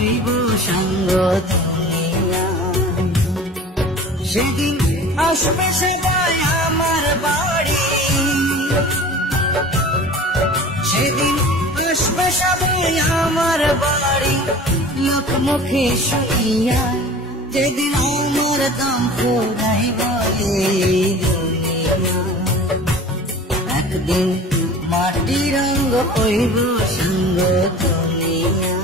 হইব সঙ্গ দুনিয়া। সেদিন আসবে সবাই আমার বাড়ি, সেদিন আসবে সবাই আমার বাড়ি, লোকমুখে শুনিয়া যেদিন আমার দম ফুরাইব এই দুনিয়া। একদিন মাটি রঙ হইব সঙ্গ দুনিয়া।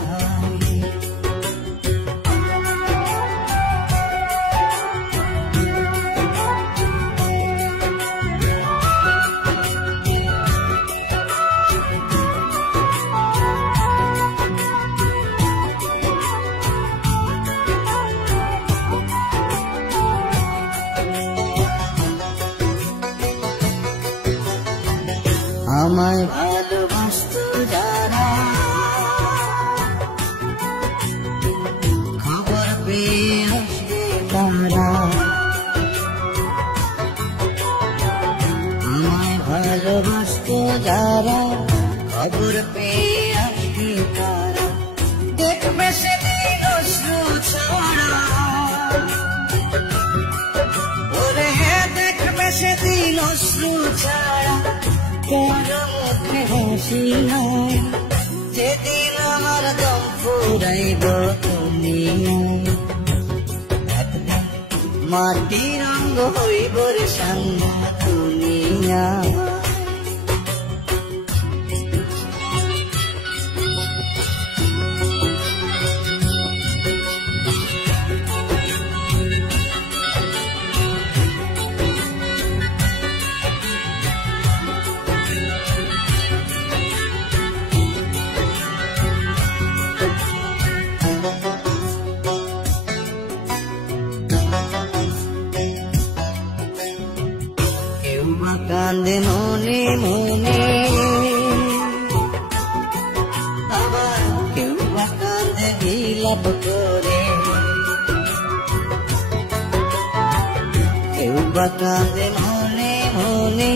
আমায় ভালোবাসতো যারা, খবর পেয়ে আসবে তারা। আমায় ভালোবাসতো যারা, খবর পেয়ে আসবে তারা। দেখবে সেদিন অশ্রু ছড়া, ওরে দেখবে সেদিন অশ্রু ছাড়া, কারো মুখে হাসি নাই। যেদিন আমার দম ফুরাইব দুনিয়া, একদিন মাটি রঙ হইব রে সঙ্গ দুনিয়া। কান্দে মনে মনে, আবার কেউ বা কান্দে বিলাপ করে, কেউ বা কান্দে মনে মনে,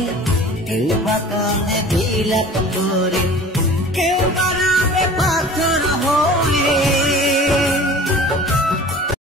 কেউ বা কান্দে বিলাপ করে।